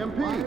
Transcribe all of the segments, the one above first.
MP.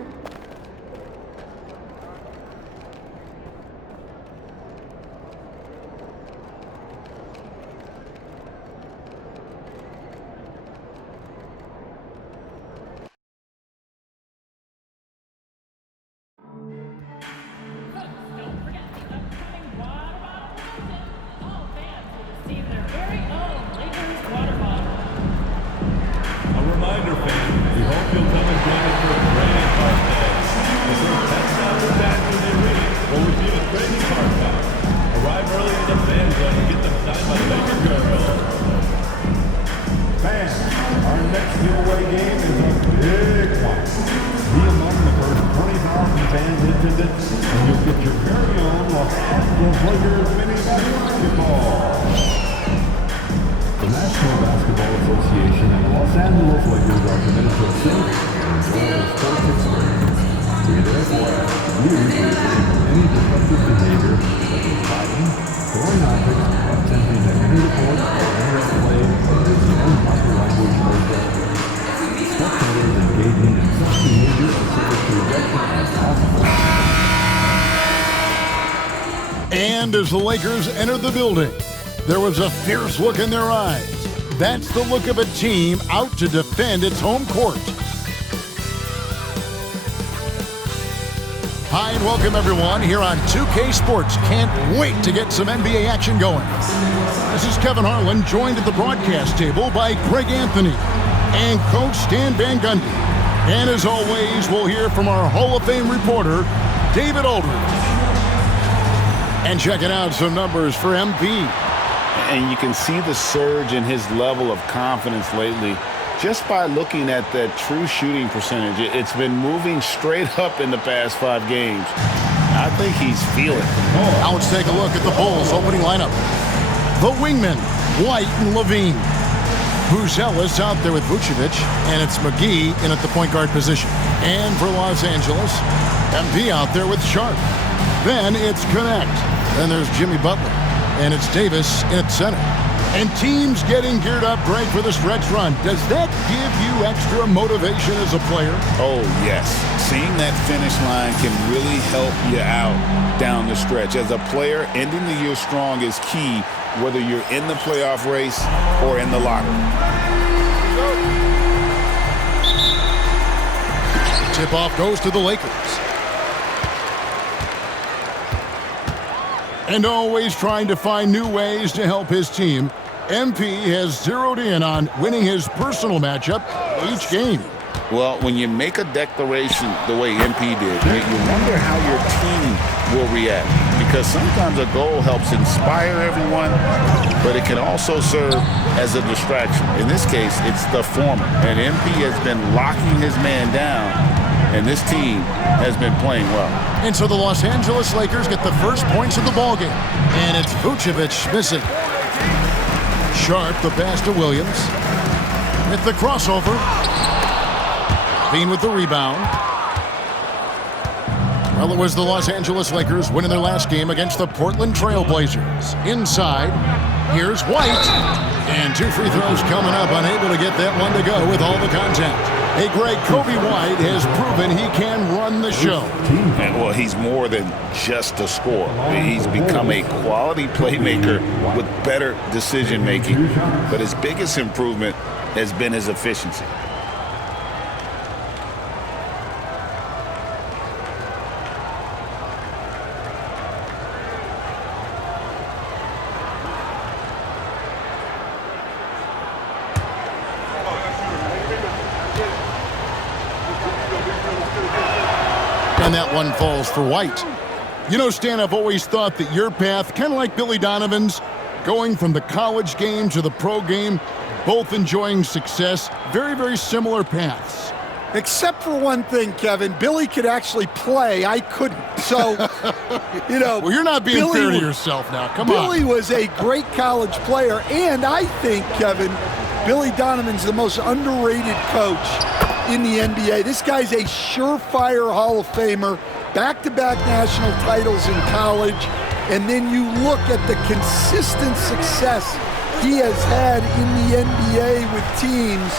And as the Lakers entered the building, there was a fierce look in their eyes. That's the look of a team out to defend its home court. Hi and welcome everyone here on 2K Sports. Can't wait to get some NBA action going. This is Kevin Harlan, joined at the broadcast table by Greg Anthony and Coach Stan Van Gundy. And as always, we'll hear from our Hall of Fame reporter, David Aldridge. And checking out some numbers for MP. And you can see the surge in his level of confidence lately just by looking at that true shooting percentage. It's been moving straight up in the past 5 games. I think he's feeling it. Now let's take a look at the Bulls' opening lineup. The wingmen, White and Levine. Buzelis out there with Vucevic, and it's McGee in at the point guard position. And for Los Angeles, MP out there with Sharp. Then it's Connect. Then there's Jimmy Butler. And it's Davis in at center. And teams getting geared up, Greg, for the stretch run. Does that give you extra motivation as a player? Oh, yes. Seeing that finish line can really help you out down the stretch. As a player, ending the year strong is key, whether you're in the playoff race or in the locker room. Tip-off goes to the Lakers. And always trying to find new ways to help his team, MP has zeroed in on winning his personal matchup each game. Well, when you make a declaration the way MP did, you wonder how your team will react. Because sometimes a goal helps inspire everyone, but it can also serve as a distraction. In this case, it's the former. And MP has been locking his man down, and this team has been playing well. And so the Los Angeles Lakers get the first points of the ballgame. And it's Vucevic missing. Sharp, the pass to Williams. At the crossover. Bean with the rebound. Well, it was the Los Angeles Lakers winning their last game against the Portland Trail Blazers. Inside, here's White. And 2 free throws coming up, unable to get that one to go with all the contact. Hey, Greg, Kobe White has proven he can run the show. And, well, he's more than just a scorer. He's become a quality playmaker with better decision-making. But his biggest improvement has been his efficiency. And that one falls for White. You know, Stan, I've always thought that your path, kind of like Billy Donovan's, going from the college game to the pro game, both enjoying success, very, very similar paths. Except for one thing, Kevin. Billy could actually play. I couldn't. So, you know. Well, you're not being fair to yourself now. Come on. Billy was a great college player. And I think, Kevin, Billy Donovan's the most underrated coach in the NBA. This guy's a surefire Hall of Famer, back-to-back national titles in college, and then you look at the consistent success he has had in the NBA with teams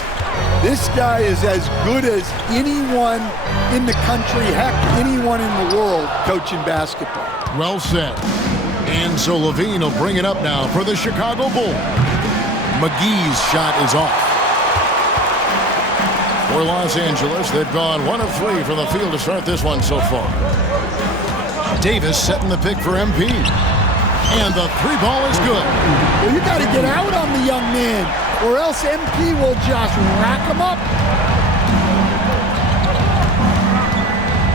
This guy is as good as anyone in the country, heck, anyone in the world coaching basketball. Well said. And so Levine will bring it up now for the Chicago Bulls. McGee's shot is off. For Los Angeles, they've gone 1 of 3 from the field to start this one so far. Davis setting the pick for MP. And the 3 ball is good. Well, you got to get out on the young man, or else MP will just rack him up.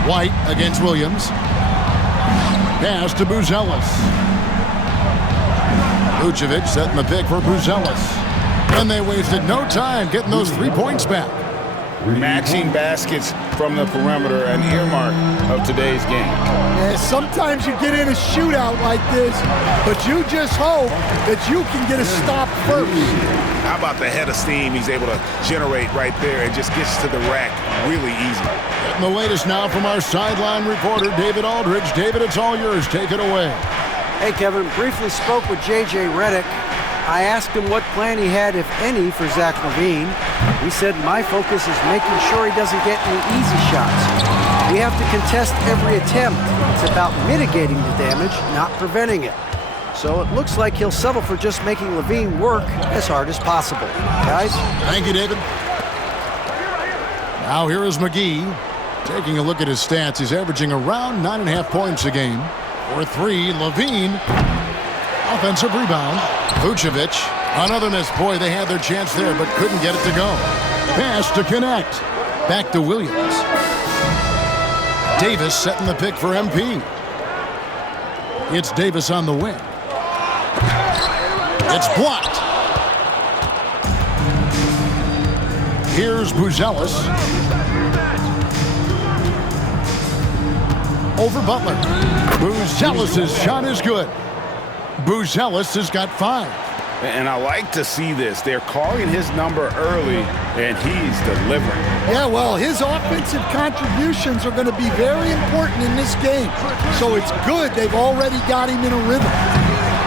White against Williams. Pass to Buzelis. Vucevic setting the pick for Buzelis. And they wasted no time getting those 3 points back. Matching baskets from the perimeter, an earmark of today's game. Yeah, sometimes you get in a shootout like this, but you just hope that you can get a stop first. How about the head of steam he's able to generate right there and just gets to the rack really easy. And the latest now from our sideline reporter, David Aldridge. David, it's all yours. Take it away. Hey, Kevin. Briefly spoke with J.J. Redick. I asked him what plan he had, if any, for Zach LaVine. He said, my focus is making sure he doesn't get any easy shots. We have to contest every attempt. It's about mitigating the damage, not preventing it. So it looks like he'll settle for just making LaVine work as hard as possible. Guys? Thank you, David. Now here is McGee. Taking a look at his stats, he's averaging around 9.5 points a game. For 3, LaVine. Offensive rebound. Vucevic. Another miss. Boy, they had their chance there, but couldn't get it to go. Pass to connect. Back to Williams. Davis setting the pick for MP. It's Davis on the wing. It's blocked. Here's Buzelis. Over Butler. Buzelis' shot is good. Buzelis has got 5. And I like to see this. They're calling his number early, and he's delivering. Yeah, well, his offensive contributions are going to be very important in this game. So it's good they've already got him in a rhythm.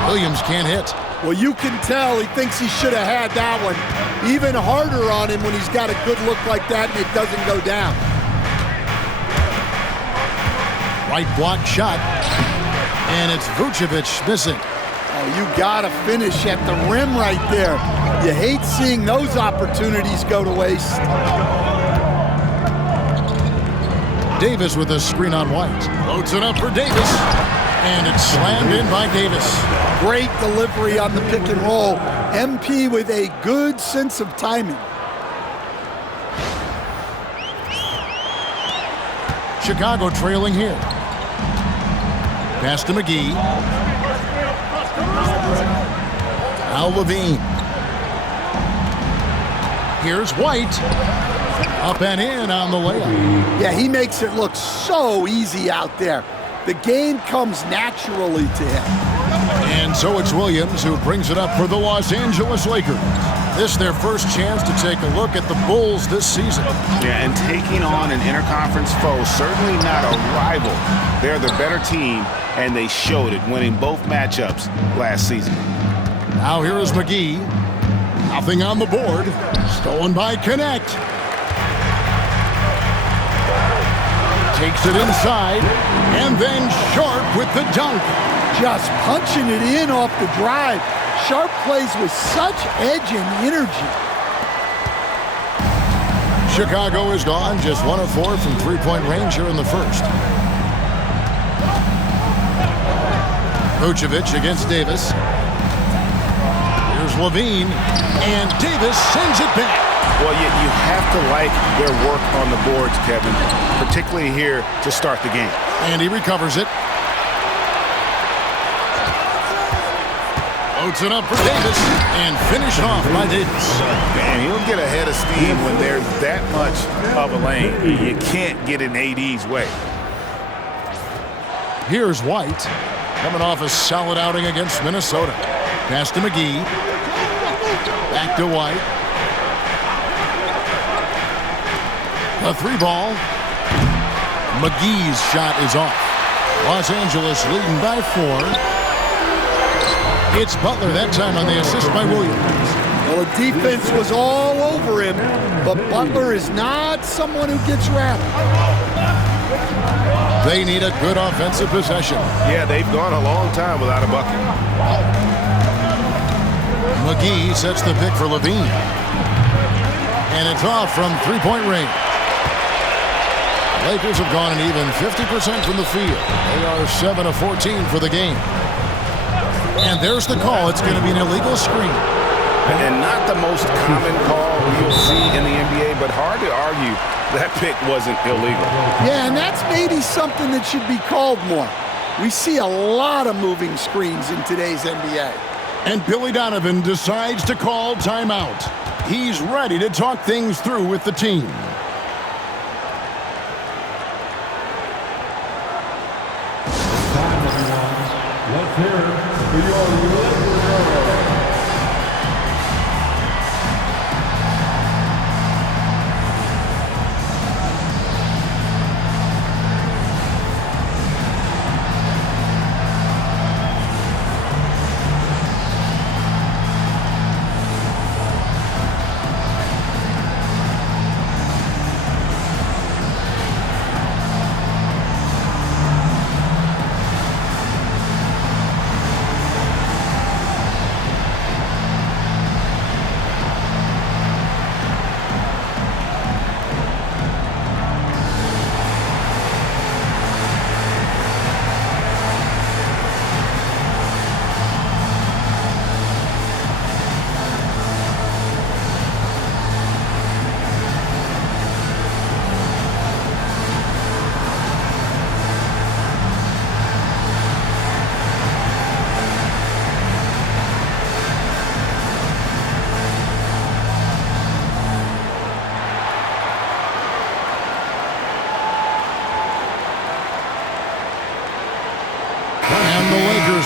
Williams can't hit. Well, you can tell he thinks he should have had that one. Even harder on him when he's got a good look like that and it doesn't go down. Right block shot. And it's Vucevic missing. Oh, you got to finish at the rim right there. You hate seeing those opportunities go to waste. Davis with a screen on White. Loads it up for Davis. And it's slammed in by Davis. Great delivery on the pick and roll. MP with a good sense of timing. Chicago trailing here. Pass to McGee. Now Levine. Here's White. Up and in on the layup. Yeah, he makes it look so easy out there. The game comes naturally to him. And so it's Williams who brings it up for the Los Angeles Lakers. This is their first chance to take a look at the Bulls this season. Yeah, and taking on an interconference foe, certainly not a rival. They're the better team, and they showed it, winning both matchups last season. Now here is McGee. Nothing on the board. Stolen by Connect. Takes it inside, and then Sharp with the dunk. Just punching it in off the drive. Sharp plays with such edge and energy. Chicago is gone, just 1 of 4 from three-point range here in the first. Vucevic against Davis. Here's Levine, and Davis sends it back. Well, you have to like their work on the boards, Kevin, particularly here to start the game. And he recovers it. Loads it up for Davis, and finished off by Davis. Man, he'll get ahead of steam when there's that much of a lane. You can't get in AD's way. Here's White, coming off a solid outing against Minnesota. Pass to McGee. Back to White. A 3-ball. McGee's shot is off. Los Angeles leading by 4. It's Butler that time on the assist by Williams. Well, the defense was all over him, but Butler is not someone who gets rattled. They need a good offensive possession. Yeah, they've gone a long time without a bucket. McGee sets the pick for Levine. And it's off from three-point range. Lakers have gone an even 50% from the field. They are 7 of 14 for the game. And there's the call. It's going to be an illegal screen. And not the most common call you'll see in the NBA, but hard to argue that pick wasn't illegal. Yeah, and that's maybe something that should be called more. We see a lot of moving screens in today's NBA. And Billy Donovan decides to call timeout. He's ready to talk things through with the team. Time, everyone. Let's hear it for your Lakers.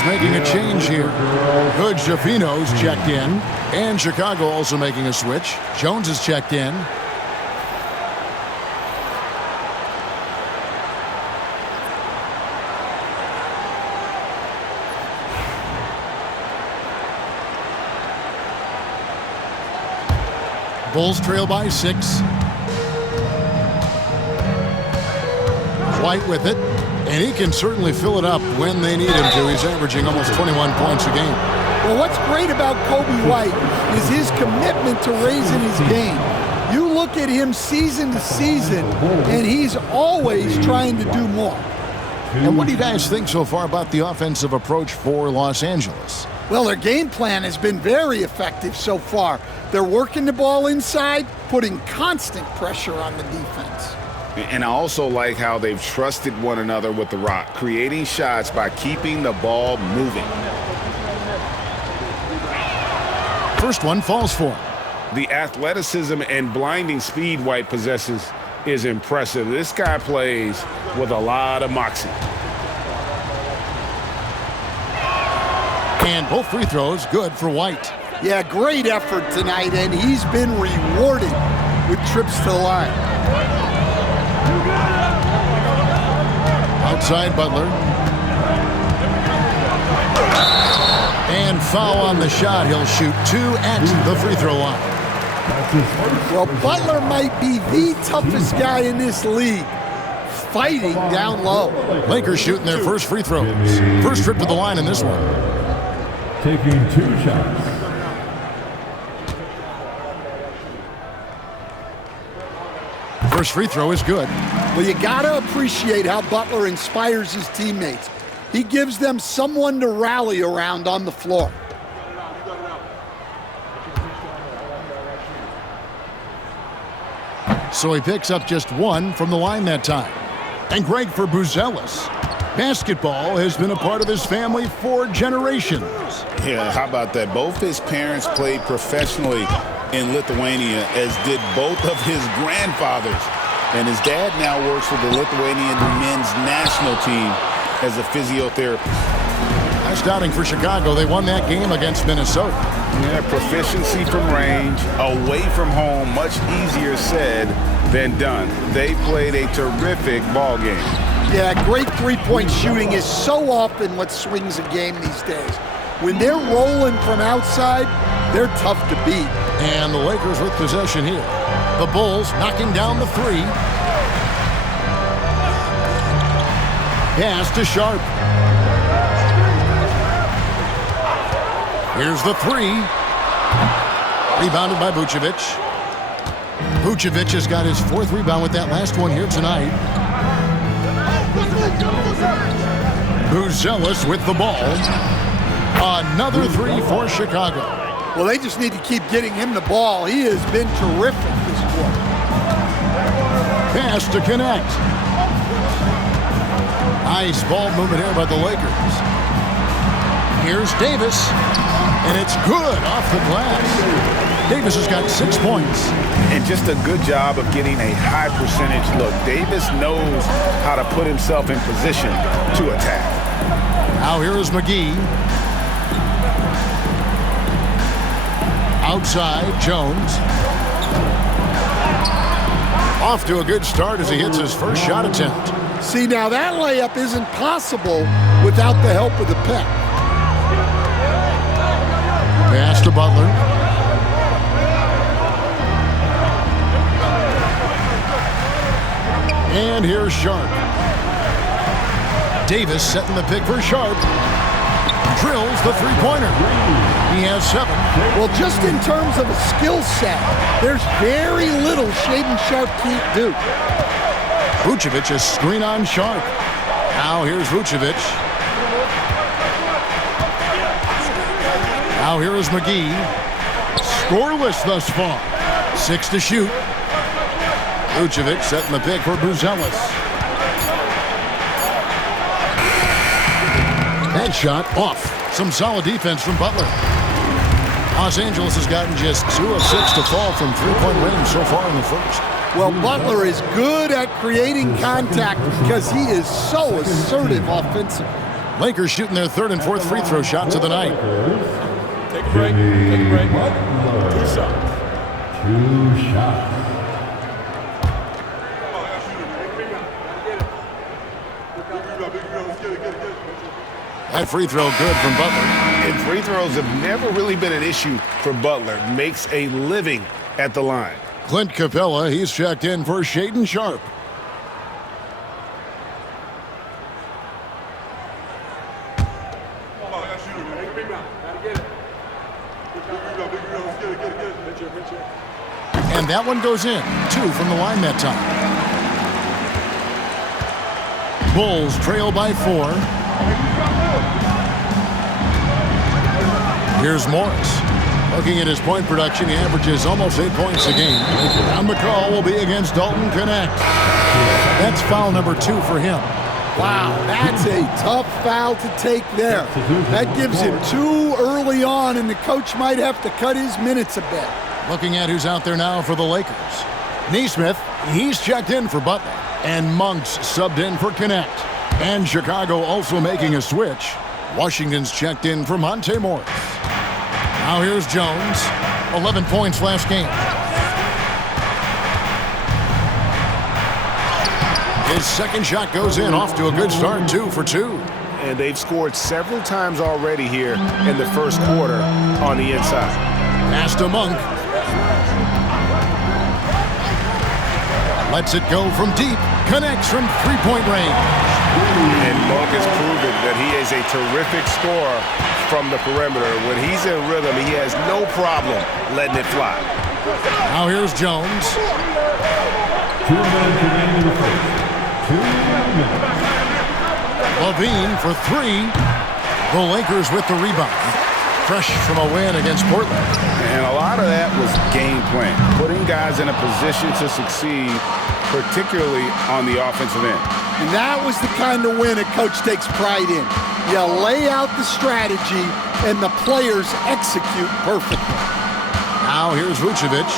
Making a change here. Good Jafino's checked in. And Chicago also making a switch. Jones is checked in. Bulls trail by 6. White with it. And he can certainly fill it up when they need him to. He's averaging almost 21 points a game. Well, what's great about Kobe White is his commitment to raising his game. You look at him season to season, and he's always trying to do more. And what do you guys think so far about the offensive approach for Los Angeles? Well, their game plan has been very effective so far. They're working the ball inside, putting constant pressure on the defense. And I also like how they've trusted one another with the rock, creating shots by keeping the ball moving. First one falls for him. The athleticism and blinding speed White possesses is impressive. This guy plays with a lot of moxie. And both free throws good for White. Yeah, great effort tonight, and he's been rewarded with trips to the line. Outside Butler. And foul on the shot. He'll shoot 2 at the free throw line. Well, Butler might be the toughest guy in this league, fighting down low. Lakers shooting their first free throws. First trip to the line in this one. Taking 2 shots. First free throw is good. Well, you got to appreciate how Butler inspires his teammates. He gives them someone to rally around on the floor. So he picks up just 1 from the line that time. And great for Buzelis. Basketball has been a part of his family for generations. Yeah, how about that? Both his parents played professionally in Lithuania, as did both of his grandfathers. And his dad now works for the Lithuanian men's national team as a physiotherapist. Nice outing for Chicago. They won that game against Minnesota. Yeah, proficiency from range, away from home, much easier said than done. They played a terrific ball game. Yeah, great three-point shooting is so often what swings a game these days. When they're rolling from outside, They're tough to beat. And the Lakers with possession here. The Bulls knocking down the three. Pass to Sharp. Here's the three. Rebounded by Vucevic. Vucevic has got his 4th rebound with that last one here tonight. Buzelis with the ball. Another three for Chicago. Well, they just need to keep getting him the ball. He has been terrific this quarter. Pass to connect. Nice ball movement here by the Lakers. Here's Davis, and it's good off the glass. Davis has got 6 points. And just a good job of getting a high percentage look. Davis knows how to put himself in position to attack. Now here is McGee. Outside, Jones. Off to a good start as he hits his first shot attempt. See, now that layup isn't possible without the help of the pep. Pass to Butler. And here's Sharp. Davis setting the pick for Sharp. Drills the three-pointer. He has 7. Well, just in terms of a skill set, there's very little Shaedon Sharp can't do. Vucevic is screen on Sharp. Now here's Vucevic. Now here is McGee. Scoreless thus far. 6 to shoot. Vucevic setting the pick for Buzelis. That shot off. Some solid defense from Butler. Los Angeles has gotten just 2 of 6 to fall from three-point range so far in the first. Well, Butler is good at creating contact because he is so assertive offensively. Lakers shooting their 3rd and 4th free throw shots of the night. Take a break. Take a break. 2 shots. 2 shots. That free throw good from Butler. And free throws have never really been an issue for Butler. Makes a living at the line. Clint Capella, he's checked in for Shaedon Sharp. And that one goes in. 2 from the line that time. Bulls trail by 4. Here's Morris. Looking at his point production, he averages almost 8 points a game. And the call will be against Dalton Connect. That's foul number 2 for him. Wow, that's a tough foul to take there. That gives him 2 early on, and the coach might have to cut his minutes a bit. Looking at who's out there now for the Lakers. Nesmith, he's checked in for Butler. And Monks subbed in for Connect. And Chicago also making a switch. Washington's checked in for Monte Morris. Now here's Jones. 11 points last game. His second shot goes in, off to a good start, 2 for 2. And they've scored several times already here in the first quarter on the inside. Pass to Monk. Lets it go from deep. Connects from three-point range. And Monk has proven that he is a terrific scorer from the perimeter. When he's in rhythm, he has no problem letting it fly. Now here's Jones. 2 minutes remaining in the first. 2 minutes. Levine for 3. The Lakers with the rebound. Fresh from a win against Portland. And a lot of that was game plan, putting guys in a position to succeed, particularly on the offensive end. And that was the kind of win a coach takes pride in. You lay out the strategy, and the players execute perfectly. Now here's Vucevic.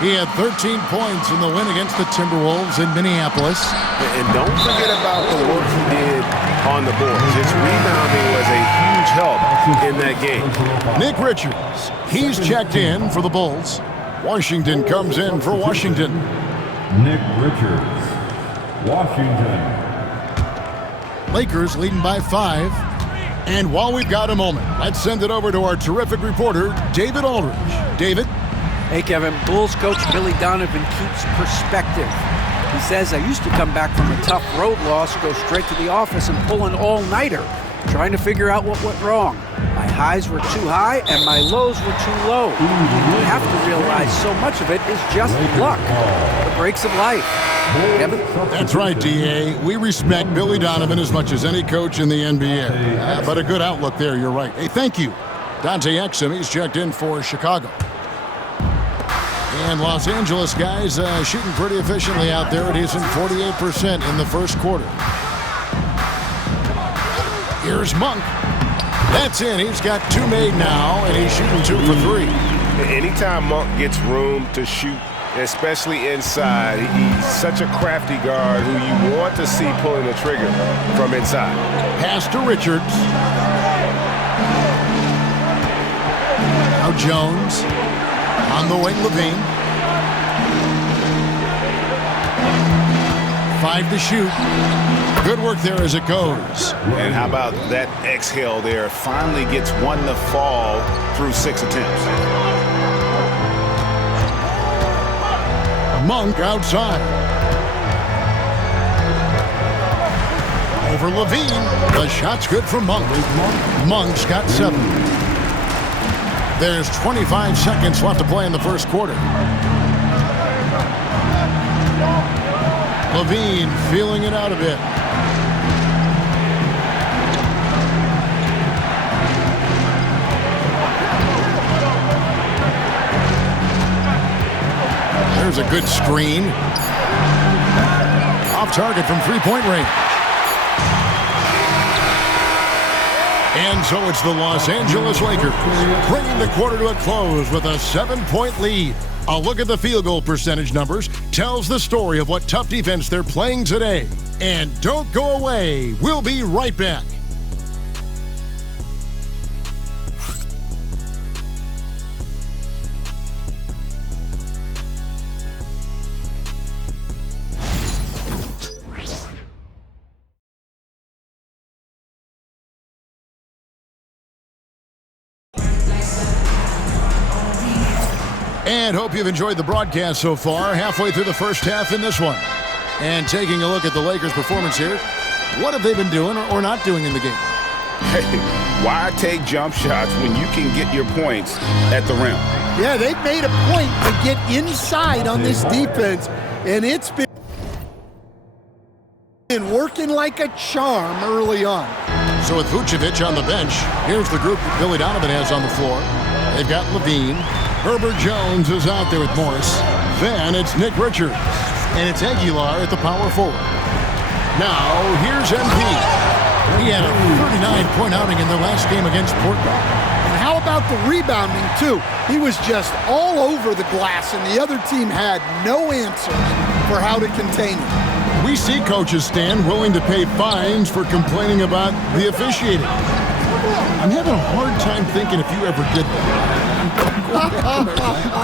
He had 13 points in the win against the Timberwolves in Minneapolis. And don't forget about the work he did on the boards. His rebounding was a huge help in that game. Nick Richards, he's checked in for the Bulls. Washington comes in for Washington. Nick Richards, Washington. Lakers leading by 5. And while we've got a moment, let's send it over to our terrific reporter, David Aldridge. David? Hey, Kevin. Bulls coach Billy Donovan keeps perspective. He says, I used to come back from a tough road loss, go straight to the office and pull an all-nighter, trying to figure out what went wrong. My highs were too high and my lows were too low. You have to realize so much of it is just luck, the breaks of life. Kevin? That's right, D.A. We respect Billy Donovan as much as any coach in the NBA. But a good outlook there, you're right. Hey, thank you. Dante Exum, he's checked in for Chicago. And Los Angeles guys shooting pretty efficiently out there. It is in 48% in the first quarter. Here's Monk. That's in. He's got 2 made now, and he's shooting 2 for 3. Anytime Monk gets room to shoot, especially inside, he's such a crafty guard who you want to see pulling the trigger from inside. Pass to Richards. Now Jones. On the wing, Levine. 5 to shoot. Good work there as it goes. And how about that exhale there? Finally gets one to fall through 6 attempts. Monk outside. Over Levine. The shot's good from Monk. Monk's got 7. There's 25 seconds left to play in the first quarter. Levine feeling it out a bit. There's a good screen. Off target from three-point range. And so it's the Los Angeles Lakers bringing the quarter to a close with a 7-point lead. A look at the field goal percentage numbers tells the story of what tough defense they're playing today. And don't go away. We'll be right back. And hope you've enjoyed the broadcast so far. Halfway through the first half in this one. And taking a look at the Lakers' performance here, what have they been doing or not doing in the game? Hey, why take jump shots when you can get your points at the rim? Yeah, they've made a point to get inside on this defense, and it's been working like a charm early on. So with Vucevic on the bench, here's the group that Billy Donovan has on the floor. They've got Levine. Herbert Jones is out there with Morris. Then it's Nick Richards. And it's Aguilar at the power forward. Now, here's MP. He had a 39-point outing in their last game against Portland. And how about the rebounding, too? He was just all over the glass, and the other team had no answers for how to contain him. We see coaches, Stan, willing to pay fines for complaining about the officiating. I'm having a hard time thinking if you ever did that.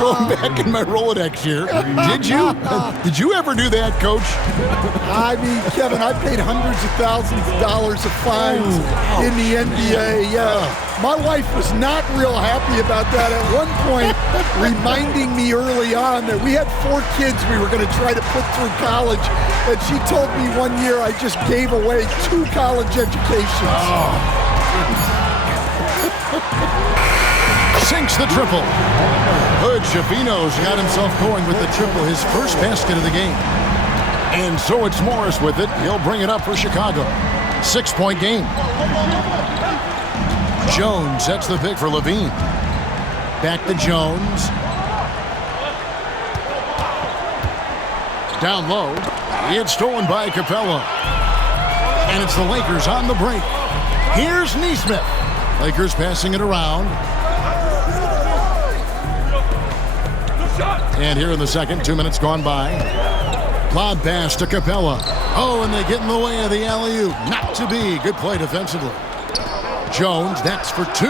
Going back in my Rolodex here. Did you? Did you ever do that, Coach? I mean, Kevin, I paid hundreds of thousands of dollars of fines in the NBA. Yeah. My wife was not real happy about that at one point, reminding me early on that we had 4 kids we were going to try to put through college. And she told me one year I just gave away 2 college educations. Sinks the triple. Hood Schifino's got himself going with the triple, his first basket of the game. And so it's Morris with it. He'll bring it up for Chicago. 6-point game. Jones sets the pick for Levine. Back to Jones. Down low. It's stolen by Capella. And it's the Lakers on the break. Here's Nesmith. Lakers passing it around. And here in the second, 2 minutes gone by. Lob pass to Capella. Oh, and they get in the way of the alley-oop. Not to be. Good play defensively. Jones, that's for 2.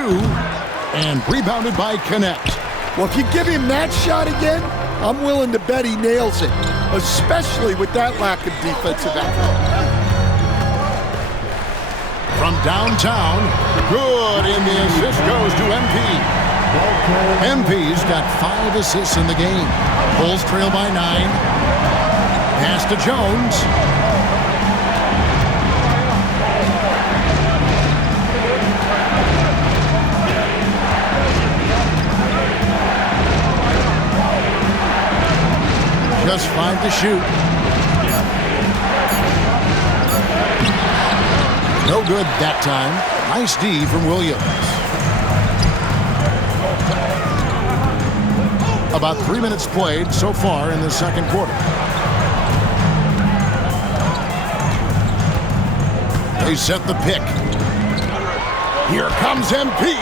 And rebounded by Connect. Well, if you give him that shot again, I'm willing to bet he nails it, especially with that lack of defensive effort. From from downtown. Good, and the assist goes to MP. MP's got 5 assists in the game. Bulls trail by 9. Pass to Jones. Just 5 to shoot. No good that time. Nice D from Williams. About 3 minutes played so far in the second quarter. They set the pick. Here comes MP.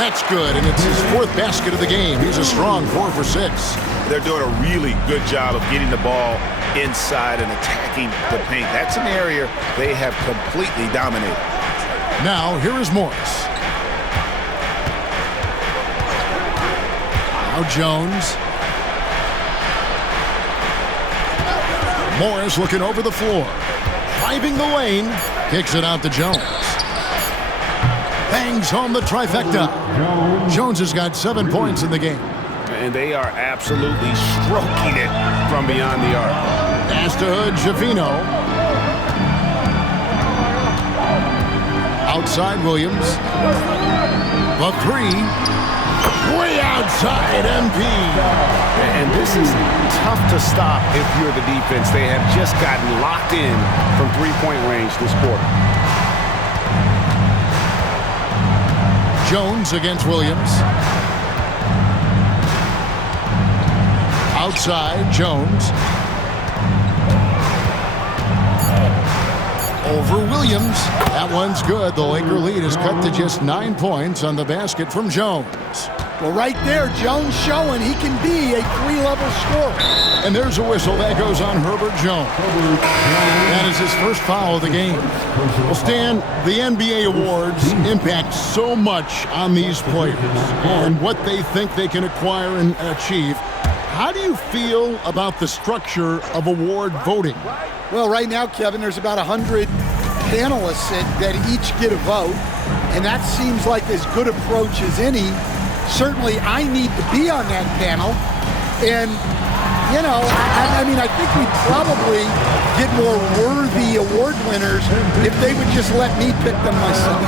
That's good, and it's his 4th basket of the game. He's a strong 4 for 6. They're doing a really good job of getting the ball inside and attacking the paint. That's an area they have completely dominated. Now, here is Morris. Now Jones. Morris looking over the floor. Driving the lane. Kicks it out to Jones. Bangs home the trifecta. Jones has got 7 points in the game. And they are absolutely stroking it from beyond the arc. Pass to Hood, Javino. Outside Williams. The 3. Way outside MP. And this is tough to stop if you're the defense. They have just gotten locked in from three-point range this quarter. Jones against Williams. Outside, Jones. Over Williams. That one's good. The Laker lead is cut to just 9 points on the basket from Jones. Well, right there, Jones showing he can be a 3-level scorer. And there's a whistle. That goes on Herbert Jones. That is his first foul of the game. Well, Stan, the NBA awards impact so much on these players and what they think they can acquire and achieve. How do you feel about the structure of award voting? Well, right now, Kevin, there's about 100 panelists that each get a vote, and that seems like as good approach as any. Certainly, I need to be on that panel, and, you know, I mean, I think we'd probably get more worthy award winners if they would just let me pick them myself.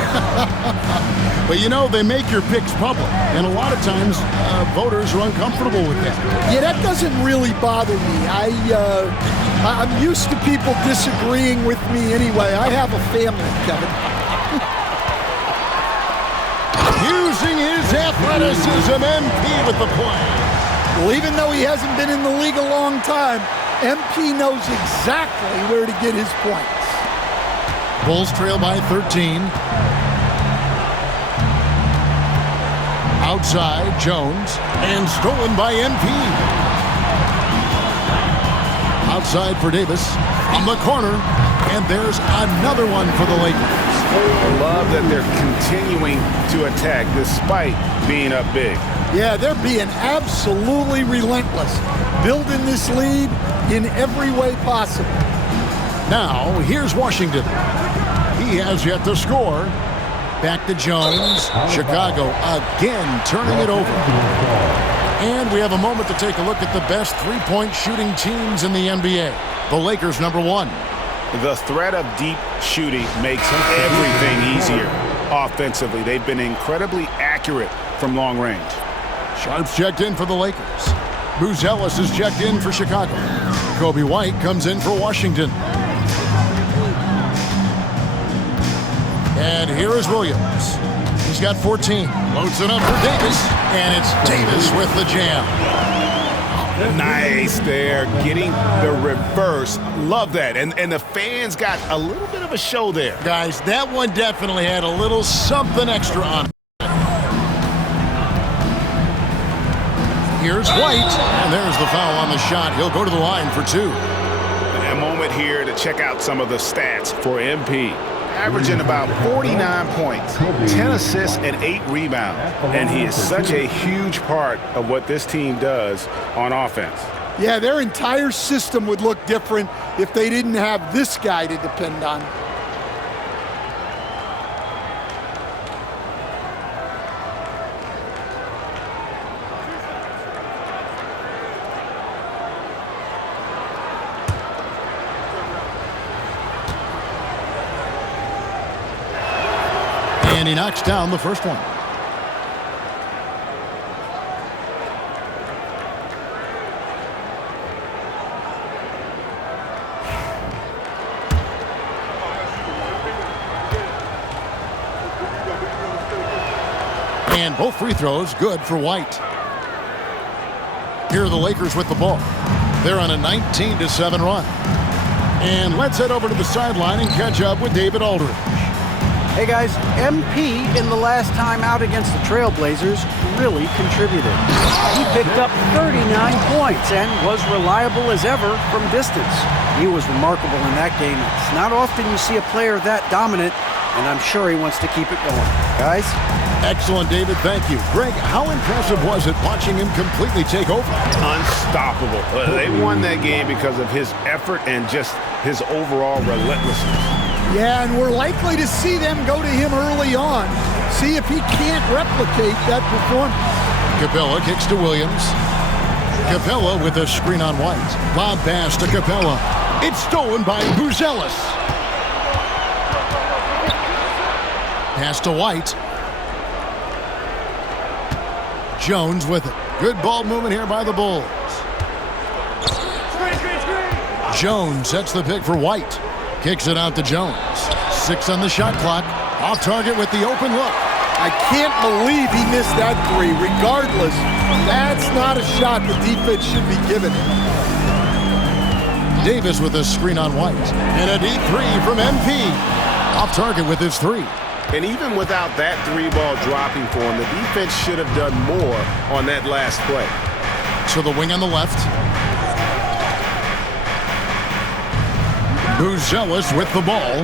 But, you know, they make your picks public, and a lot of times voters are uncomfortable with that. Yeah, that doesn't really bother me. I'm used to people disagreeing with me anyway. I have a family, Kevin. Using his athleticism, MP with the play. Well, even though he hasn't been in the league a long time, MP knows exactly where to get his points. Bulls trail by 13. Outside, Jones, and stolen by MP. Outside for Davis, from the corner, and there's another one for the Lakers. I love that they're continuing to attack despite being up big. Yeah, they're being absolutely relentless, building this lead in every way possible. Now, here's Washington. He has yet to score. Back to Jones. Chicago again turning it over. And we have a moment to take a look at the best three-point shooting teams in the NBA. The Lakers, number 1. The threat of deep shooting makes everything easier offensively. They've been incredibly accurate from long range. Sharp's checked in for the Lakers. Buzelis is checked in for Chicago. Kobe White comes in for Washington. And here is Williams. He's got 14. Loads it up for Davis. And it's Davis with the jam. Nice there, getting the reverse. Love that. And the fans got a little bit of a show there. Guys, that one definitely had a little something extra on it. Here's White. And there's the foul on the shot. He'll go to the line for 2. And a moment here to check out some of the stats for MP. Averaging about 49 points, 10 assists, and 8 rebounds. And he is such a huge part of what this team does on offense. Yeah, their entire system would look different if they didn't have this guy to depend on. And he knocks down the first one. And both free throws good for White. Here are the Lakers with the ball. They're on a 19-7 run. And let's head over to the sideline and catch up with David Aldridge. Hey guys, MP in the last time out against the Trailblazers really contributed. He picked up 39 points and was reliable as ever from distance. He was remarkable in that game. It's not often you see a player that dominant, and I'm sure he wants to keep it going. Guys? Excellent, David. Thank you. Greg, how impressive was it watching him completely take over? Unstoppable. They won that game because of his effort and just his overall relentlessness. Yeah, and we're likely to see them go to him early on. See if he can't replicate that performance. Capella kicks to Williams. Capella with a screen on White. Lob pass to Capella. It's stolen by Buzelis. Pass to White. Jones with it. Good ball movement here by the Bulls. Jones sets the pick for White. Kicks it out to Jones. 6 on the shot clock. Off target with the open look. I can't believe he missed that three. Regardless, that's not a shot the defense should be giving him. Davis with a screen on White. And a deep three from MP. Off target with his three. And even without that three ball dropping for him, the defense should have done more on that last play. So the wing on the left. Buzelis with the ball.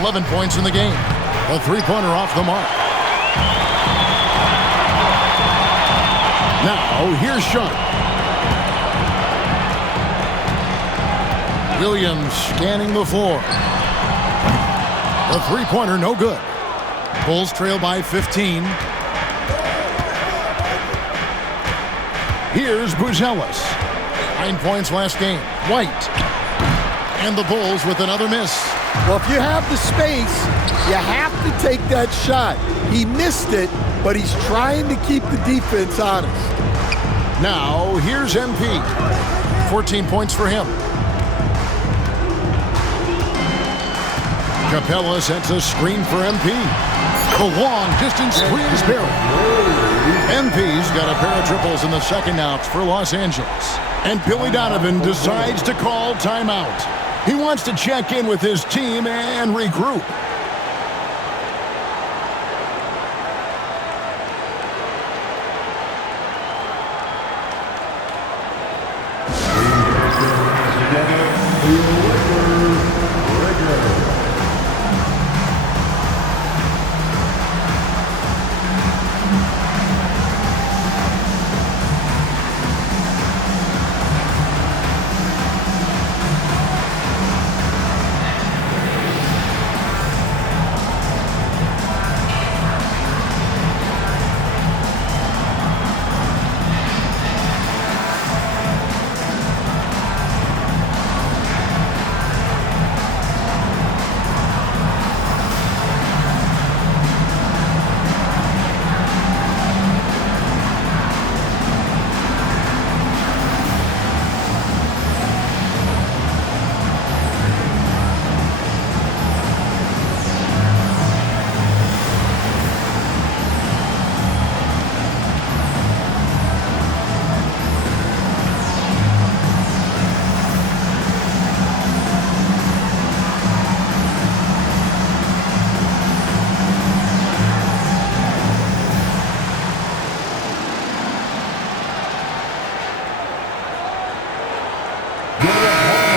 11 points in the game. A three-pointer off the mark. Now, here's Sharp. Williams scanning the floor. A three-pointer, no good. Bulls trail by 15. Here's Buzelis. 9 points last game. White. And the Bulls with another miss. Well, if you have the space, you have to take that shot. He missed it, but he's trying to keep the defense honest. Now, here's MP. 14 points for him. Capella sets a screen for MP. The long-distance three is buried. MP's got a pair of triples in the second outs for Los Angeles. And Billy Donovan decides to call timeout. He wants to check in with his team and regroup.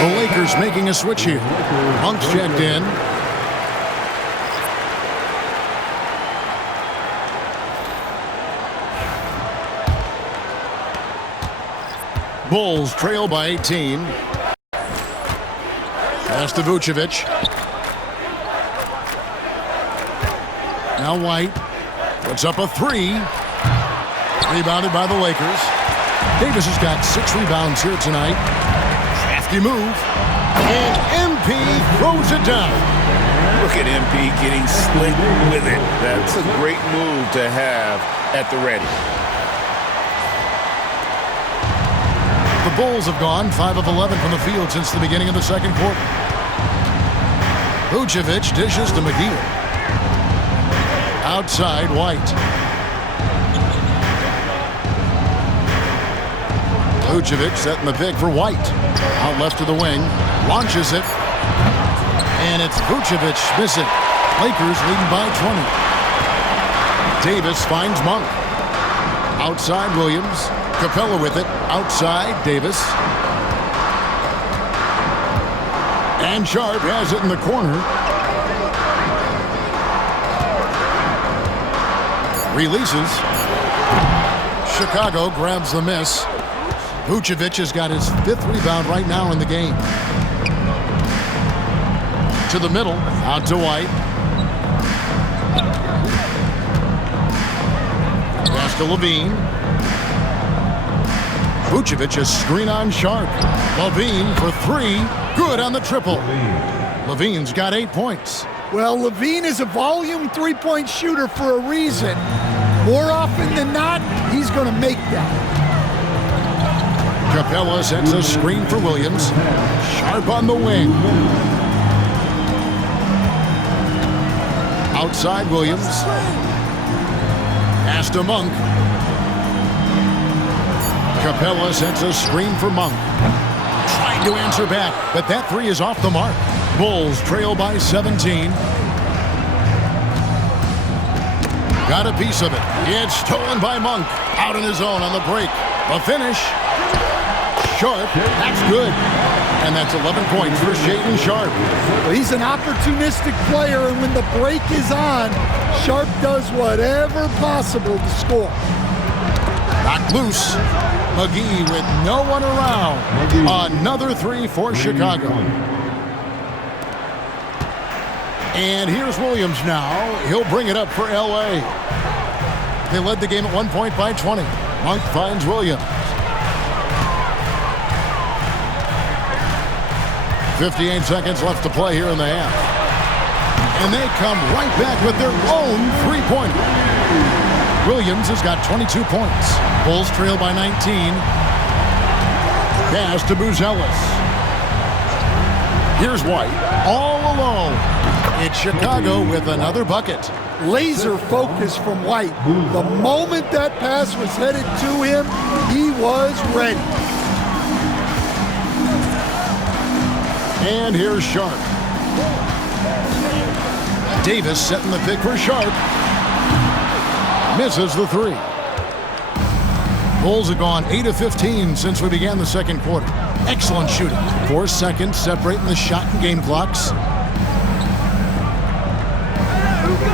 The Lakers making a switch here. Monk's checked in. Bulls trail by 18. Pass to Vucevic. Now White puts up a three. Rebounded by the Lakers. Davis has got 6 rebounds here tonight. Crafty move. And MP throws it down. Look at MP getting slick with it. That's a great move to have at the ready. The Bulls have gone 5 of 11 from the field since the beginning of the second quarter. Vucevic dishes to McGee. Outside, White. Vucevic setting the pick for White. Out left to the wing. Launches it. And it's Vucevic missing. Lakers leading by 20. Davis finds Monk. Outside, Williams. Capella with it. Outside, Davis. And Sharp has it in the corner. Releases. Chicago grabs the miss. Vucevic has got his 5th rebound right now in the game. To the middle, out to White. Pass to Levine. Vucevic a screen on Sharp. Levine for 3. Good on the triple. Levine's got 8 points. Well, Levine is a volume three-point shooter for a reason. More often than not, he's going to make that. Capella sets a screen for Williams. Sharp on the wing. Outside, Williams. Pass to Monk. Capella sets a screen for Monk. Trying to answer back, but that 3 is off the mark. Bulls trail by 17. Got a piece of it. It's stolen by Monk. Out on his own on the break. A finish. Sharp. That's good. And that's 11 points for Shaedon Sharp. Well, he's an opportunistic player, and when the break is on, Sharp does whatever possible to score. Knocked loose. McGee with no one around. Another 3 for Chicago. And here's Williams now. He'll bring it up for L.A. They led the game at one point by 20. Monk finds Williams. 58 seconds left to play here in the half. And they come right back with their own three-pointer. Williams has got 22 points. Bulls trail by 19. Pass to Buzelis. Here's White, all alone. It's Chicago with another bucket. Laser focus from White. The moment that pass was headed to him, he was ready. And here's Sharp. Davis setting the pick for Sharp. Misses the 3. Bulls have gone 8 of 15 since we began the second quarter. Excellent shooting. 4 seconds separating the shot and game clocks.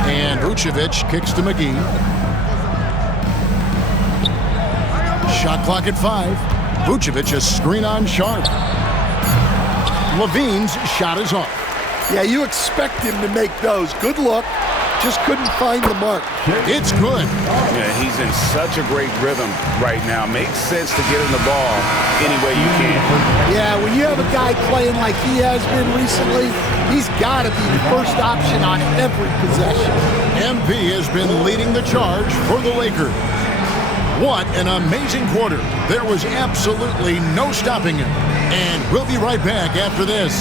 And Vucevic kicks to McGee. Shot clock at 5. Vucevic a screen on Sharp. Levine's shot is off. Yeah, you expect him to make those. Good look. Just couldn't find the mark. It's good. Yeah, he's in such a great rhythm right now. Makes sense to get him the ball any way you can. Yeah, when you have a guy playing like he has been recently, he's got to be the first option on every possession. MP has been leading the charge for the Lakers. What an amazing quarter. There was absolutely no stopping him. And we'll be right back after this.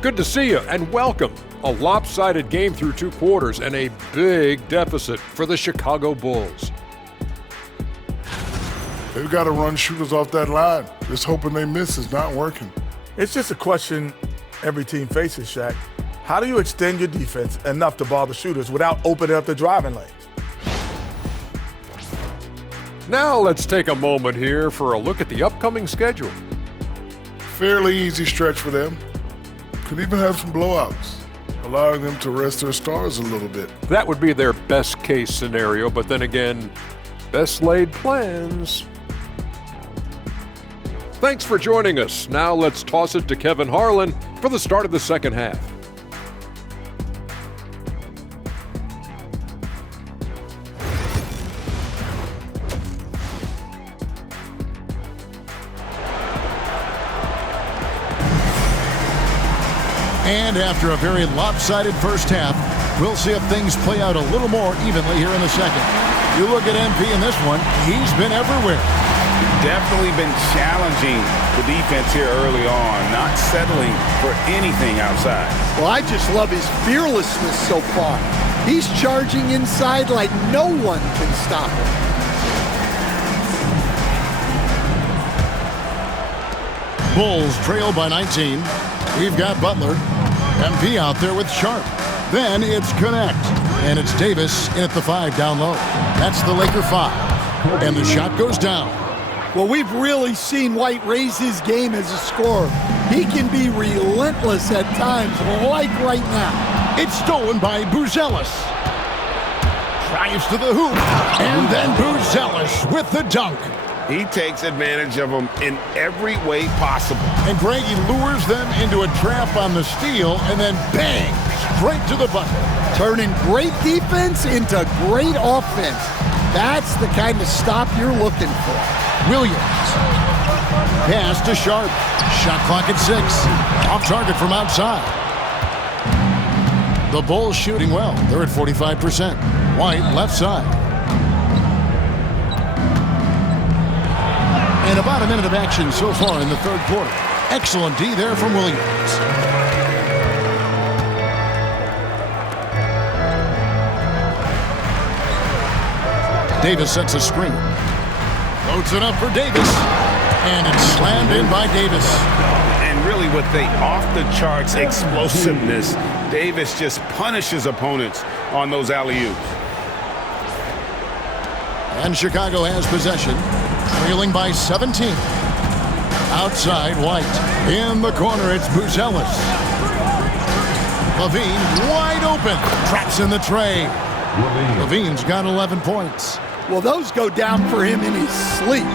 Good to see you and welcome. A lopsided game through 2 quarters and a big deficit for the Chicago Bulls. They've got to run shooters off that line. Just hoping they miss is not working. It's just a question every team faces, Shaq. How do you extend your defense enough to bother shooters without opening up the driving lanes? Now let's take a moment here for a look at the upcoming schedule. Fairly easy stretch for them. Could even have some blowouts, allowing them to rest their stars a little bit. That would be their best case scenario, but then again, best laid plans. Thanks for joining us. Now let's toss it to Kevin Harlan for the start of the second half. And after a very lopsided first half, we'll see if things play out a little more evenly here in the second. You look at MP in this one, he's been everywhere. Definitely been challenging the defense here early on, not settling for anything outside. Well, I just love his fearlessness so far. He's charging inside like no one can stop him. Bulls trail by 19. We've got Butler. MP out there with Sharp. Then it's Connect. And it's Davis in at the 5 down low. That's the Laker 5. And the shot goes down. Well, we've really seen White raise his game as a scorer. He can be relentless at times, like right now. It's stolen by Buzelis. Drives to the hoop. And then Buzelis with the dunk. He takes advantage of them in every way possible. And Greg, he lures them into a trap on the steal, and then bang, straight to the bucket. Turning great defense into great offense. That's the kind of stop you're looking for. Williams. Pass to Sharp. Shot clock at 6. Off target from outside. The Bulls shooting well. They're at 45%. White left side. And about a minute of action so far in the third quarter. Excellent D there from Williams. Davis sets a screen. Loads it up for Davis. And it's slammed in by Davis. And really with the off-the-charts explosiveness, Davis just punishes opponents on those alley-oops. And Chicago has possession. Trailing by 17. Outside, White. In the corner, it's Buzelis. Levine wide open. Traps in the tray. Levine's got 11 points. Well, those go down for him in his sleep.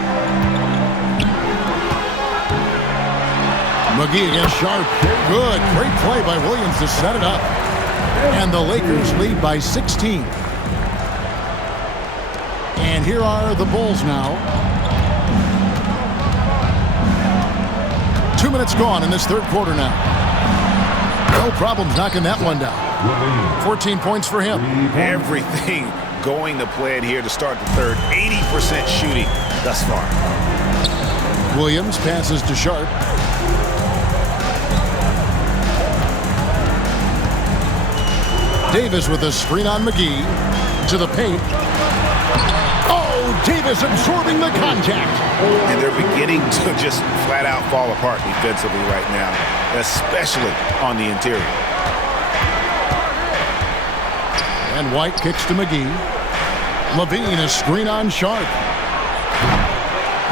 McGee against Sharp. Good. Great play by Williams to set it up. And the Lakers lead by 16. And here are the Bulls now. 2 minutes gone in this third quarter now. No problems knocking that one down. 14 points for him. Everything going to plan here to start the third. 80% shooting thus far. Williams passes to Sharp. Davis with a screen on McGee. To the paint. Oh, Davis absorbing the contact. And they're beginning to just flat out fall apart defensively right now, especially on the interior. And White kicks to McGee. Levine a screen on Sharp.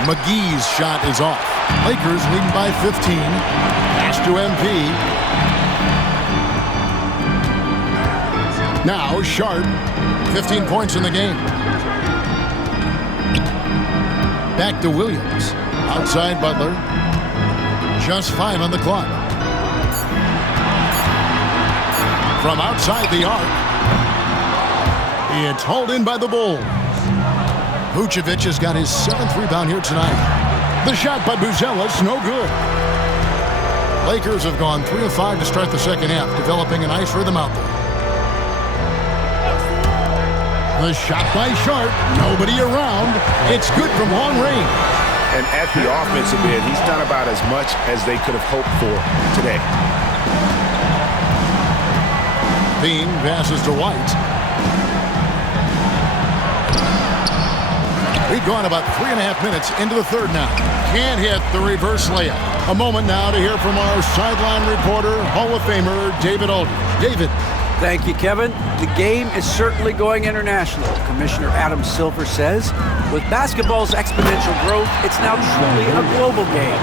McGee's shot is off. Lakers leading by 15. Pass to MP. Now Sharp. 15 points in the game. Back to Williams. Outside Butler. Just 5 on the clock. From outside the arc. It's hauled in by the Bulls. Vucevic has got his 7th rebound here tonight. The shot by Buzelis, no good. Lakers have gone 3 of 5 to start the second half, developing a nice rhythm out there. The shot by Sharp, nobody around. It's good from long range. And at the offensive end, he's done about as much as they could have hoped for today. Bean passes to White. We've gone about 3.5 minutes into the third now. Can't hit the reverse layup. A moment now to hear from our sideline reporter, Hall of Famer David Aldridge. David. Thank you, Kevin. The game is certainly going international. Commissioner Adam Silver says, with basketball's exponential growth, it's now truly a global game.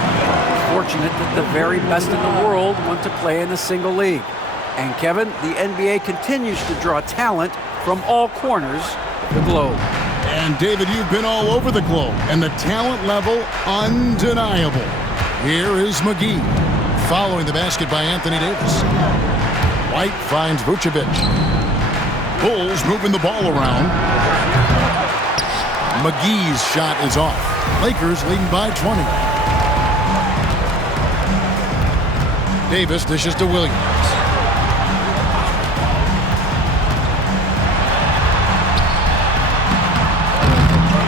It's fortunate that the very best in the world want to play in a single league. And Kevin, the NBA continues to draw talent from all corners of the globe. And David, you've been all over the globe, and the talent level undeniable. Here is McGee, following the basket by Anthony Davis. White finds Vucevic. Bulls moving the ball around. McGee's shot is off. Lakers leading by 20. Davis dishes to Williams.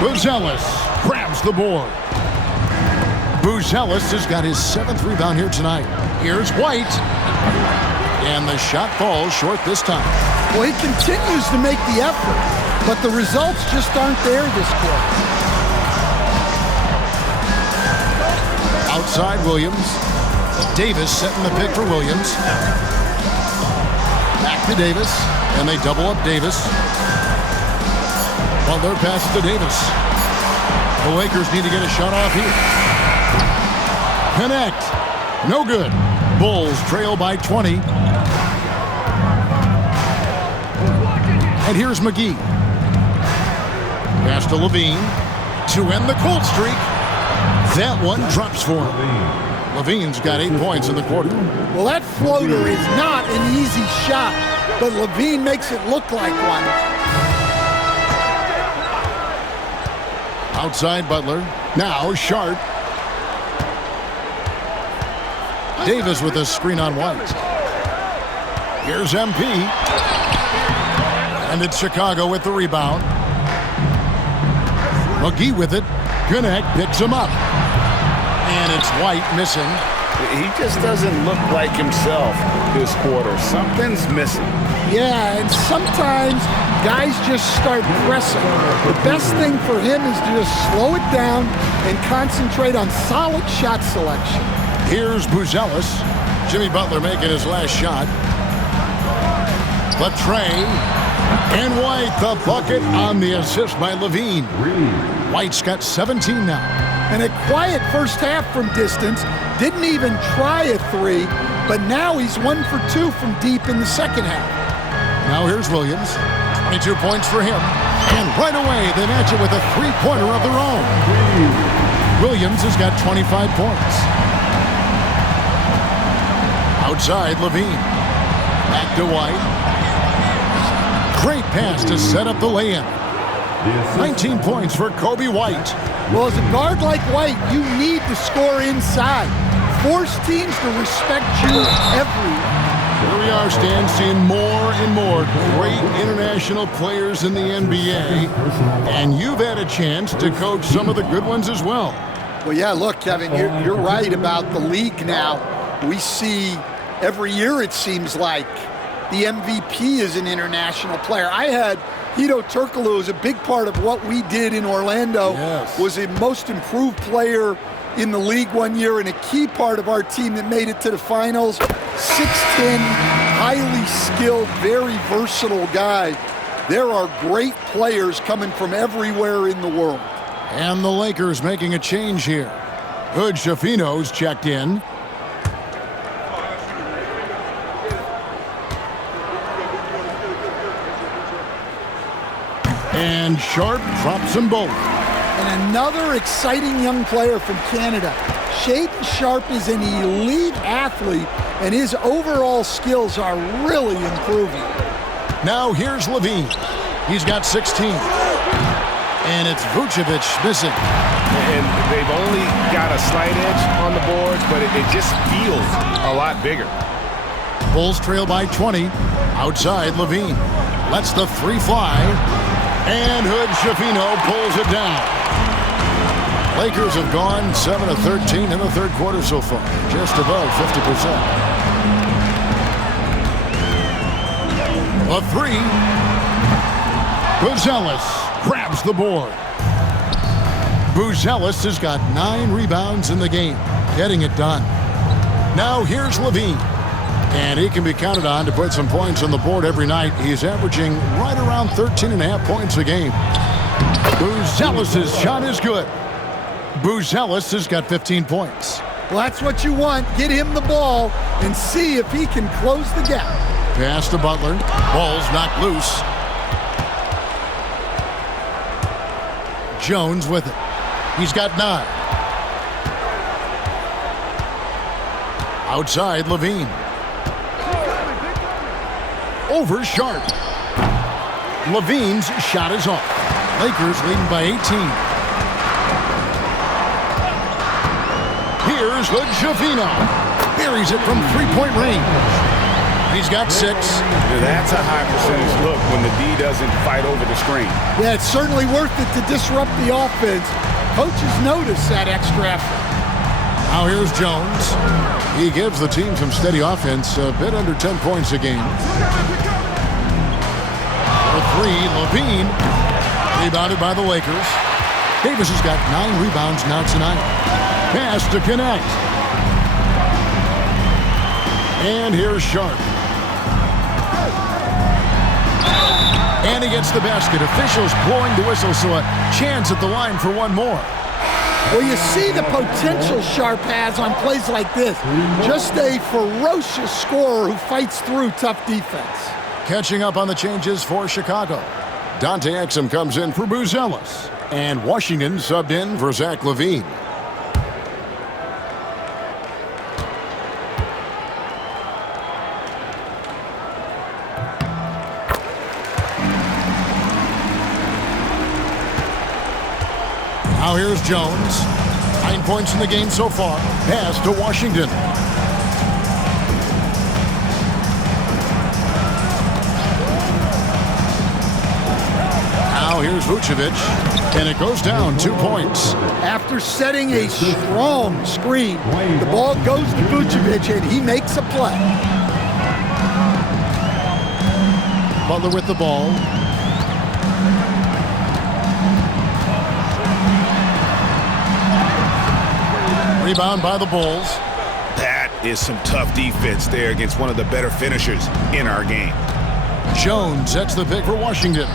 Buzelis grabs the board. Buzelis has got his 7th rebound here tonight. Here's White. And the shot falls short this time. Well, he continues to make the effort, but the results just aren't there this quarter. Outside Williams. Davis setting the pick for Williams. Back to Davis, and they double up Davis. Butler passes to Davis. The Lakers need to get a shot off here. Connect. No good. Bulls trail by 20. And here's McGee. Pass to Levine to end the cold streak. That one drops for him. Levine's got 8 points in the quarter. Well, that floater is not an easy shot, but Levine makes it look like one. Outside Butler. Now Sharp. Davis with a screen on White. Here's MP. And it's Chicago with the rebound. McGee with it. Connect picks him up. And it's White missing. He just doesn't look like himself this quarter. Something's missing. Yeah, and sometimes guys just start pressing. The best thing for him is to just slow it down and concentrate on solid shot selection. Here's Buzelis. Jimmy Butler making his last shot. Latre. And White, the bucket on the assist by Levine. White's got 17 now. And a quiet first half from distance. Didn't even try a three, but now he's 1 for 2 from deep in the second half. Now here's Williams. 22 points for him. And right away, they match it with a three-pointer of their own. Williams has got 25 points. Outside, Levine. Back to White. Great pass to set up the lay-in. 19 points for Kobe White. Well, as a guard like White, you need to score inside. Force teams to respect you everywhere. Here we are, Stan, seeing more and more great international players in the NBA. And you've had a chance to coach some of the good ones as well. Well, yeah, look, Kevin, you're right about the league now. We see every year, it seems like, the MVP is an international player. I had Hito Turkoglu as a big part of what we did in Orlando. Yes. Was a most improved player in the league one year and a key part of our team that made it to the finals. 6'10", highly skilled, very versatile guy. There are great players coming from everywhere in the world. And the Lakers making a change here. Hood Schifino's checked in. And Sharp drops them both. And another exciting young player from Canada. Shaedon Sharp is an elite athlete, and his overall skills are really improving. Now here's Levine. He's got 16. And it's Vucevic missing. And they've only got a slight edge on the boards, but it just feels a lot bigger. Bulls trail by 20. Outside, Levine lets the three fly. And Hood Schifino pulls it down. Lakers have gone 7 of 13 in the third quarter so far, just above 50%. A three. Buzelis grabs the board. Buzelis has got 9 rebounds in the game, getting it done. Now here's Levine. And he can be counted on to put some points on the board every night. He's averaging right around 13.5 points a game. Buzelis' shot is good. Buzelis has got 15 points. Well, that's what you want. Get him the ball and see if he can close the gap. Pass to Butler. Ball's knocked loose. Jones with it. He's got 9. Outside, Levine. Over Sharp. Levine's shot is off. Lakers leading by 18. Here's Hood-Schifino. Buries it from three-point range. He's got 6. That's a high percentage look when the D doesn't fight over the screen. Yeah, it's certainly worth it to disrupt the offense. Coaches notice that extra effort. Now here's Jones. He gives the team some steady offense, a bit under 10 points a game. For 3, Levine. Rebounded by the Lakers. Davis has got 9 rebounds now tonight. Pass to connect. And here's Sharp. And he gets the basket. Officials blowing the whistle, so a chance at the line for one more. Well, you see the potential Sharp has on plays like this. Just a ferocious scorer who fights through tough defense. Catching up on the changes for Chicago. Dante Exum comes in for Buzelis. And Washington subbed in for Zach LaVine. Now here's Jones. 9 points in the game so far. Pass to Washington. Now here's Vucevic. And it goes down 2 points. After setting a strong screen, the ball goes to Vucevic and he makes a play. Butler with the ball. Rebound by the Bulls. That is some tough defense there against one of the better finishers in our game. Jones sets the pick for Washington.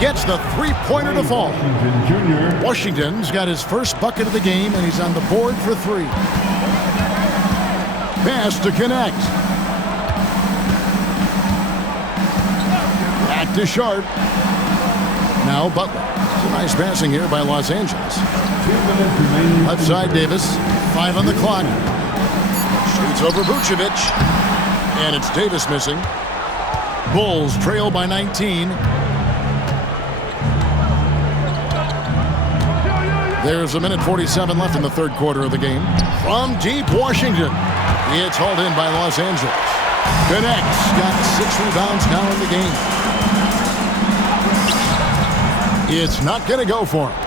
Gets the three-pointer to fall. Washington's got his first bucket of the game, and he's on the board for 3. Pass to connect. Back to Sharp. Now Butler. It's a nice passing here by Los Angeles. Left side, Davis. 5 on the clock. Shoots over Vucevic. And it's Davis missing. Bulls trail by 19. There's 1:47 left in the third quarter of the game. From deep Washington. It's hauled in by Los Angeles. Connects. Got 6 rebounds now in the game. It's not going to go for him.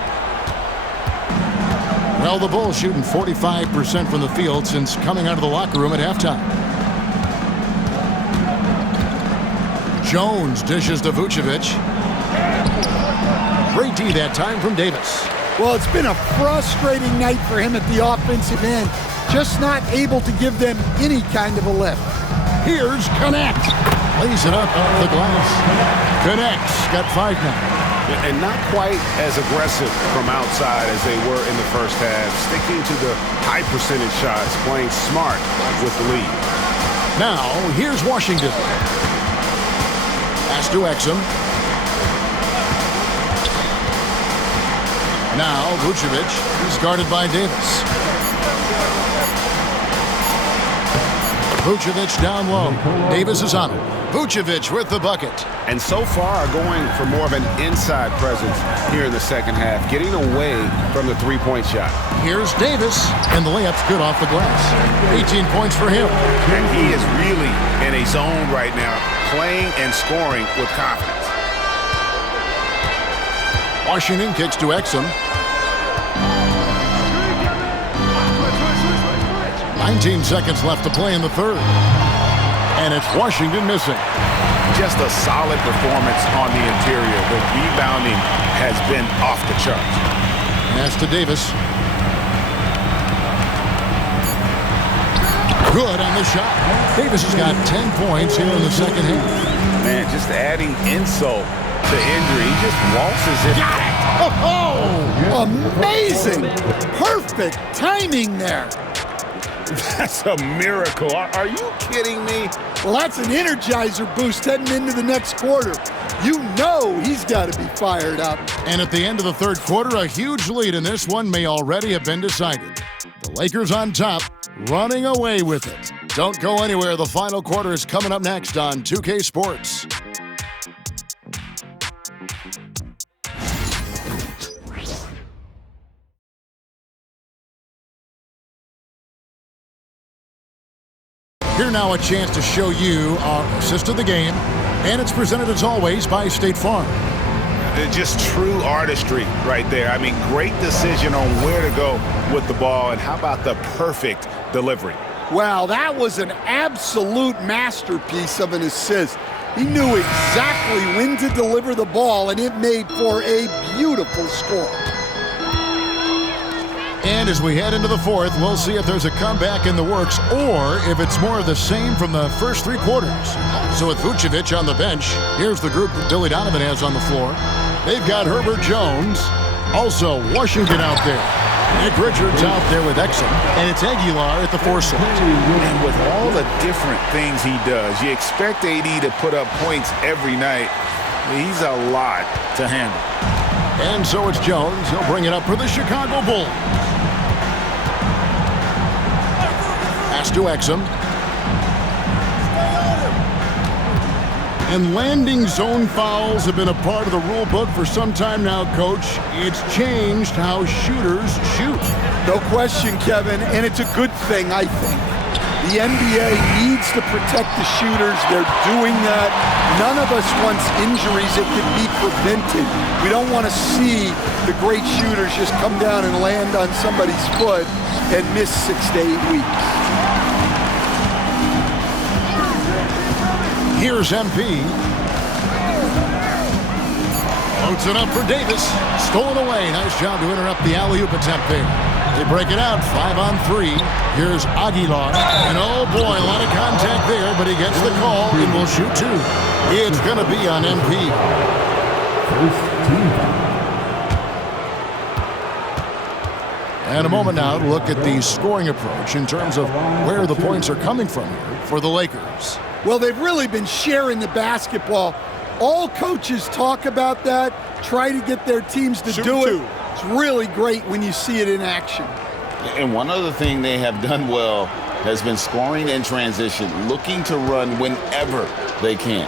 Well, the Bulls shooting 45% from the field since coming out of the locker room at halftime. Jones dishes to Vucevic. Great D that time from Davis. Well, it's been a frustrating night for him at the offensive end. Just not able to give them any kind of a lift. Here's Connect. Lays it up off the glass. Connects. Got 5 now. And not quite as aggressive from outside as they were in the first half. Sticking to the high percentage shots, playing smart with the lead. Now, here's Washington. Pass to Exum. Now, Vucevic is guarded by Davis. Vucevic down low. Davis is on it. Vucevic with the bucket. And so far going for more of an inside presence here in the second half, getting away from the three-point shot. Here's Davis, and the layup's good off the glass. 18 points for him. And he is really in a zone right now, playing and scoring with confidence. Washington kicks to Exum. 19 seconds left to play in the third. And it's Washington missing. Just a solid performance on the interior. The rebounding has been off the charts. Pass to Davis. Good on the shot. Davis has got 10 points here in the second half. Man, just adding insult to injury. He just waltzes it. Got it! Oh, amazing! Perfect timing there. That's a miracle. Are you kidding me? Well, that's an energizer boost heading into the next quarter. You know he's got to be fired up. And at the end of the third quarter, a huge lead in this one may already have been decided. The Lakers on top, running away with it. Don't go anywhere. The final quarter is coming up next on 2K Sports. Here now a chance to show you our assist of the game, and it's presented as always by State Farm. Just true artistry right there. I mean, great decision on where to go with the ball, and how about the perfect delivery? Wow, that was an absolute masterpiece of an assist. He knew exactly when to deliver the ball, and it made for a beautiful score. And as we head into the fourth, we'll see if there's a comeback in the works or if it's more of the same from the first three quarters. So with Vucevic on the bench, here's the group that Billy Donovan has on the floor. They've got Herbert Jones, also Washington out there. Nick Richards out there with Exum, and it's Aguilar at the 4 slot. And with all the different things he does, you expect AD to put up points every night. He's a lot to handle. And so it's Jones. He'll bring it up for the Chicago Bulls. Pass to Exum. And landing zone fouls have been a part of the rule book for some time now, Coach. It's changed how shooters shoot. No question, Kevin, and it's a good thing, I think. The NBA needs to protect the shooters. They're doing that. None of us wants injuries that could be prevented. We don't want to see the great shooters just come down and land on somebody's foot and miss 6 to 8 weeks. Here's MP. Floats it up for Davis. Stolen away. Nice job to interrupt the alley-oop attempt there. They break it out, 5-on-3. Here's Aguilar. And oh boy, a lot of contact there, but he gets the call and will shoot 2. It's going to be on MP. And a moment now to look at the scoring approach in terms of where the points are coming from here for the Lakers. Well, they've really been sharing the basketball. All coaches talk about that, try to get their teams to do it. It's really great when you see it in action. And one other thing they have done well has been scoring in transition, looking to run whenever they can.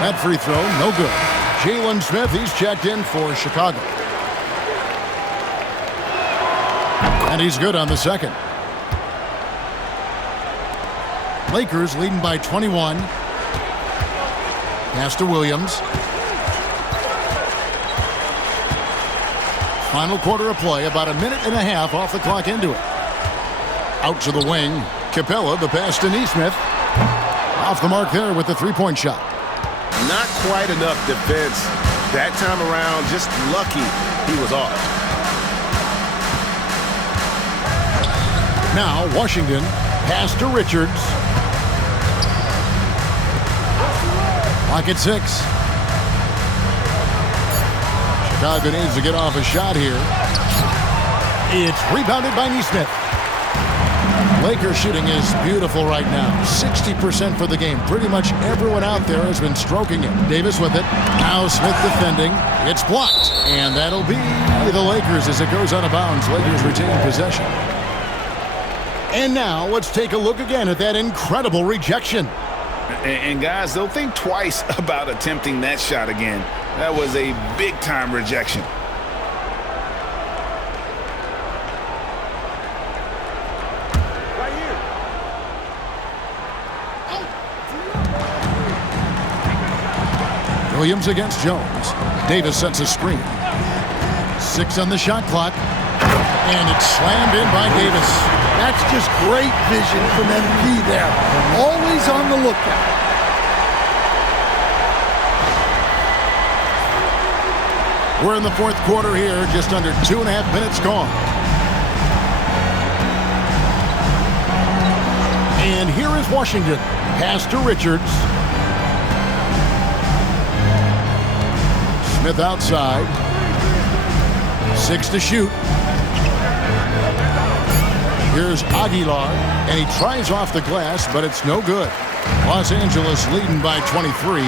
That free throw, no good. Jalen Smith, he's checked in for Chicago. And he's good on the second. Lakers leading by 21. Pass to Williams. Final quarter of play, about a minute and a half off the clock into it. Out to the wing. Capella, the pass to Nesmith. Off the mark there with the three-point shot. Not quite enough defense that time around. Just lucky he was off. Now Washington, pass to Richards. Clock at 6. Chicago needs to get off a shot here. It's rebounded by Nesmith. Lakers shooting is beautiful right now. 60% for the game. Pretty much everyone out there has been stroking it. Davis with it. Now Smith defending. It's blocked. And that'll be the Lakers as it goes out of bounds. Lakers retain possession. And now let's take a look again at that incredible rejection. And guys, they'll think twice about attempting that shot again. That was a big-time rejection. Williams against Jones. Davis sets a screen. 6 on the shot clock. And it's slammed in by Davis. That's just great vision from MP there. Always on the lookout. We're in the fourth quarter here, just under 2.5 minutes gone. And here is Washington. Pass to Richards. Smith outside. 6 to shoot. Here's Aguilar, and he tries off the glass, but it's no good. Los Angeles leading by 23.